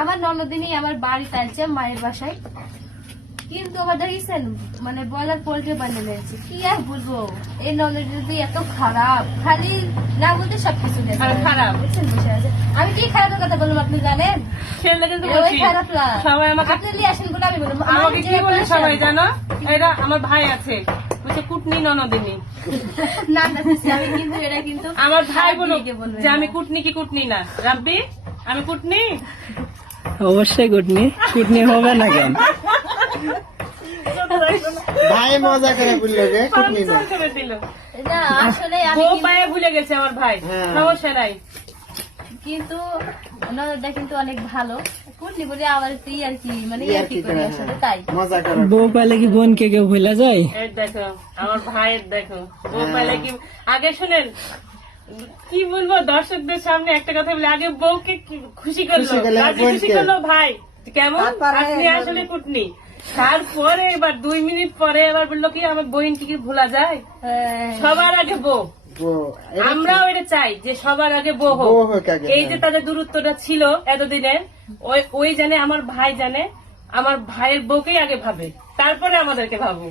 আমার ননদিনই আমার বাড়িতে আসছে মায়ের বাসায়, কিন্তু আবার দেখেছেন মানে ব্রয়লার পোল্ট্রি বানিয়ে নিয়েছে। কি আর বলবো, এই ননদি এত খারাপ, খালি না বলতে সবকিছু খারাপ। বসে আছে। আমি কি খারাপের কথা বললাম আপনি জানেন? খারাপ না, সবাই আমাকে আপনি নিয়ে আসেন বলে আমি বলবো। আমাকে কি বলে সবাই জানো? এটা আমার ভাই আছে, বলছে কুটনি ননদিনী। না না, আমি কিন্তু এটা কিন্তু আমার ভাই বলো যে আমি কুটনি কি কুটনি না। রাব্বি আমি কুটনি? অবশ্যই কুটনি, কুটনি হবে না কেন? ভাই মজা করে বললো যে কুটনি না। না আসলে আমি বউ পায়ে ভুলে গেছে আমার ভাই, সমস্যা নাই। কিন্তু ননদটা কিন্তু অনেক ভালো, কুটনি বলে আবার তুই আর কি মানে আর কি করে আসলে তাই মজা করে। বউ পালে কি বোনকে কেউ ভুলে যায়? এই দেখো আমার ভাইয়ের, দেখো বউ পাইলে কি। আগে শুনেন কি বলবো দর্শকদের সামনে একটা কথা বলে, আগে বউকে খুশি করলো, খুশি করলো ভাই কেমন আপনি আসলে কুটনি। তারপরে এবার 2 মিনিট পরে এবার বললো কি আমার বোন কি ভোলা যায়? সবার আগে বউ। আমরাও এটা চাই যে সবার আগে বউ হোক। এই যে তাদের দূরত্বটা ছিল এতদিনের, ওই জানে, আমার ভাই জানে, আমার ভাইয়ের বউকেই আগে ভাবে, তারপরে আমাদেরকে ভাবো।